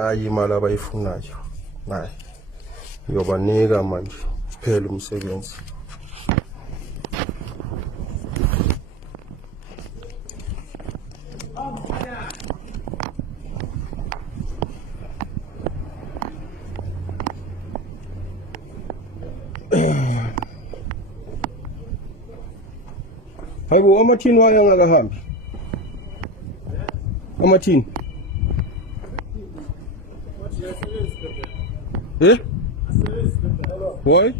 hayi imali abayifunayo hayi ngiyobanika manje siphele umsebenzi. Hayibo amathini waya ngakahambi. Amathini. Why?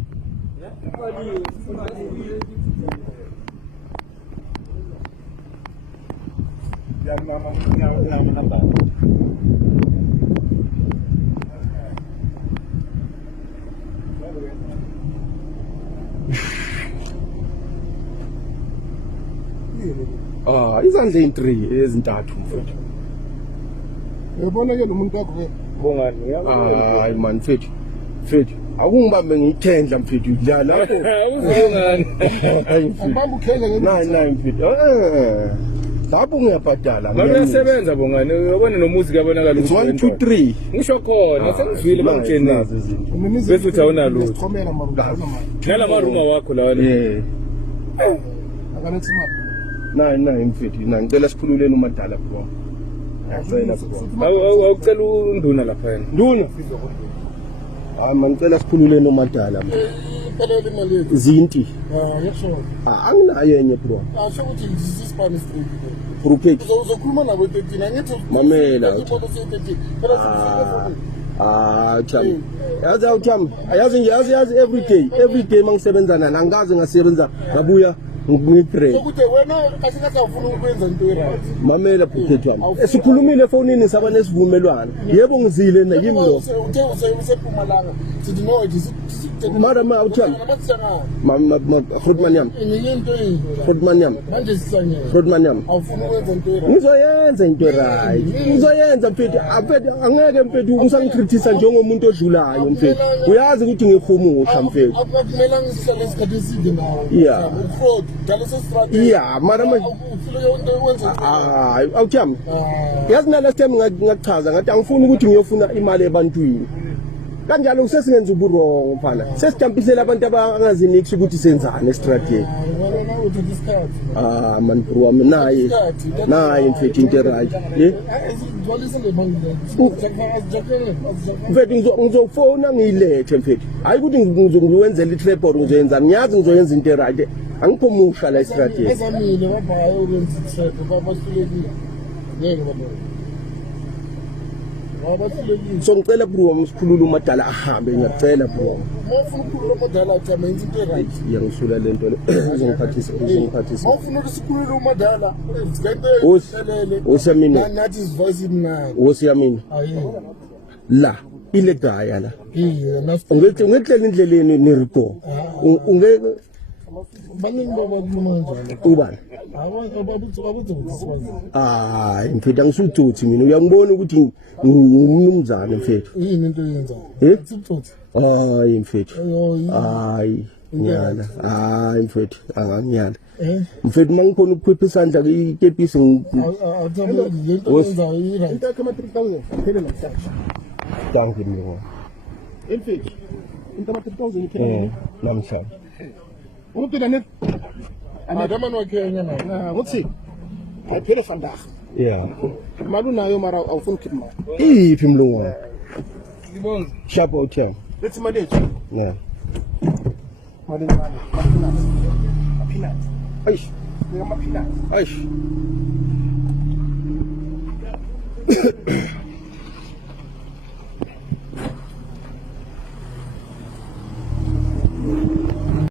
Izandla ezintathu ezintathu mfethu. Uyabona ke lo muntu wakho ke. Bongani hayi man mfethu. Mfethu akungibambe ngiyithendla mfethu la lapho. Awuzongani. Abamba ukhenga ngeni. Nayi mfethu. Lapho ngiyabhadala. Bayasebenza bongani. Uyabona nomuzi kuyabonakala ukuthi 1 2 3. Ngisho khona sengivile bangitsheni nazo izinto. Bese uthi awunalo. Sichomela marunga. Ngela maruma wakho lawa. Akanathi imali. Nayi mfethu ngicela sikhululeni umadala bro. Ngicela bro. Awucela unduna lapha yena. Nduna. Ngicela sikhululeni umadala bro. Impela imali yethu. Zinti. Yasho. Anginayo enye bro. Asho ukuthi isipani street. Prophet. Uzokhuluma nabo 13 angithi mamela. Chami. Yazi every day mangisebenzana nangaze ngasebenza ngabuya ngipray. Ukuthi wena asikafuna ukwenza into right. Mamela prophet wami. Esikhulumile efonini saba nesivumelwano. Yebo ngizile na yimi lo. Uthe usePhumalanga. Sithi no Mara ma uthani. Mama Frontman yami. Into yini? Frontman yami. Manje sihlangene. Frontman yami. Awufuna ukwenza into right. Ngizoyenza into right. Ngizoyenza mfethu. Angeke mfethu ungisangikritisa njengomuntu odlulayo mfethu. Uyazi ukuthi ngihumusha mfethu. Akumelanga sihlale isikhathi eside nawe. Yeah. Fraud. Dala sestrategy. Yeah, mara manje. Awuthami. Yazi na last time ngachaza ngathi angifuni ukuthi ngiyofuna imali ebantwini. Kanjalo sesingenza uburongo phana. Sesitampisela abantu abangazimixi ukuthi senzane estrategy. Man bro wami nayi mfethu into right. Mfethu ngizofona ngiyilethe mfethu. Hayi ukuthi ngizokwenzela itrap or ngizoyenza. Ngiyazi ngizoyenza into right. Angiphomusha la estrategy. Ezamile babaye ukwenza itrap babahlulekile. Ngeke baba. So ngicela bro wami sikhulule umadala ahambe ngiyacela bro. Mawufuna ukukhulula umadala athi amenze into right. Yangisula lento le uzongiphathisa. Mawufuna ukusikhulula umadala uselele. Usamina. Nathi sivoice imnani. Usiyamina. Ayiyo. La ile gaya la. Nasi ngicela indleleni niripo. Ungeke baningi babakhuluma njalo. ubani? Mfethu angisutsotsi mina uyangibona ukuthi ngumnumzane mfethu. Yini into yenza? Sitsotsi. Mfethu. Nyala. Mfethu angangiyala. Mfethu mangikhona ukukhipha isandla ikepisi lento yenza yira. Into kama 3000 phela namhlanje. Thank you mlo. Mfethu. Into kama 3000 phela namhlanje. Umuntu dane Adamani wa Kenya na. Ngothi ayiphele vandag. Yeah. Imali unayo mara awufuni ukukhipha imali. Iphi mlungu wami? Ngibonga. Sharp out. Lethi imali yethu. Yeah. Mali. Peanuts. Aish. Ngama peanuts. Aish.